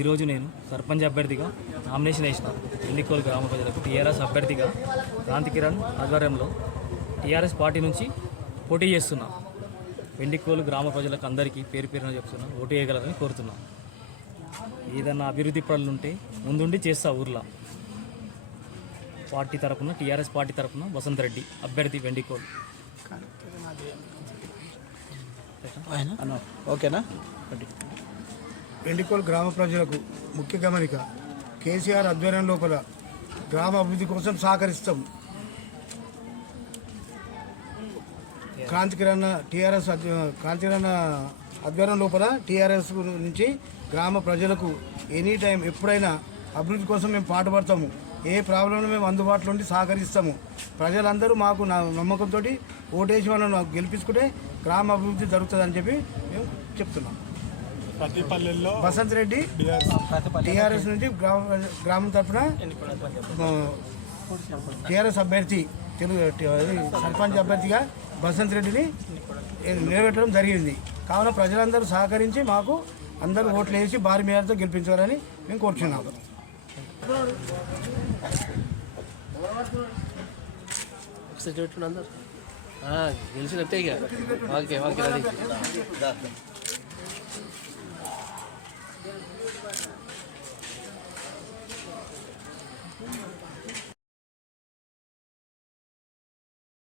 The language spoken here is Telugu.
ఈరోజు నేను సర్పంచ్ అభ్యర్థిగా నామినేషన్ వేసిన ఎన్నికల గ్రామ ప్రజలకు టీఆర్ఎస్ అభ్యర్థిగా క్రాంతి కిరణ్ ఆధ్వర్యంలో టీఆర్ఎస్ పార్టీ నుంచి పోటీ చేస్తున్నా. వెండికోలు గ్రామ ప్రజలకు అందరికీ పేరు పేరున చెప్తున్నా ఓటు వేయగలరని కోరుతున్నా. ఏదన్నా అభివృద్ధి పనులు ఉంటే ముందుండి చేస్తా ఊర్లో. పార్టీ తరపున టీఆర్ఎస్ పార్టీ తరపున వసంత్ రెడ్డి అభ్యర్థి వెండికోలు. ఓకేనా? ఎండికోల్ గ్రామ ప్రజలకు ముఖ్య గమనిక. కేసీఆర్ ఆధ్వర్యం లోపల గ్రామ అభివృద్ధి కోసం సహకరిస్తాం. క్రాంతికిరణ టీఆర్ఎస్ క్రాంతికిరణ ఆధ్వర్యం లోపల టీఆర్ఎస్ నుంచి గ్రామ ప్రజలకు ఎనీ టైం ఎప్పుడైనా అభివృద్ధి కోసం మేము పాటుపడతాము ఏ ప్రాబ్లంలో మేము అందుబాటులో ఉండి సహకరిస్తాము. ప్రజలందరూ మాకు నా నమ్మకంతో ఓటేసి వాళ్ళని గెలిపించుకుంటే గ్రామ అభివృద్ధి జరుగుతుందని చెప్పి మేము చెప్తున్నాం. ప్రతి పల్లెల్లో బసంత్ రెడ్డి టీఆర్ఎస్ నుంచి గ్రామ గ్రామం తరఫున టీఆర్ఎస్ అభ్యర్థి తెలుగు సర్పంచ్ అభ్యర్థిగా బసంత్ రెడ్డిని నిలబెట్టడం జరిగింది. కావున ప్రజలందరూ సహకరించి మాకు అందరూ ఓట్లు వేసి భారీ మేరతో గెలిపించాలని మేము కోరుచున్నాము. గెలిచినట్టే ఇక. Okay okay ready.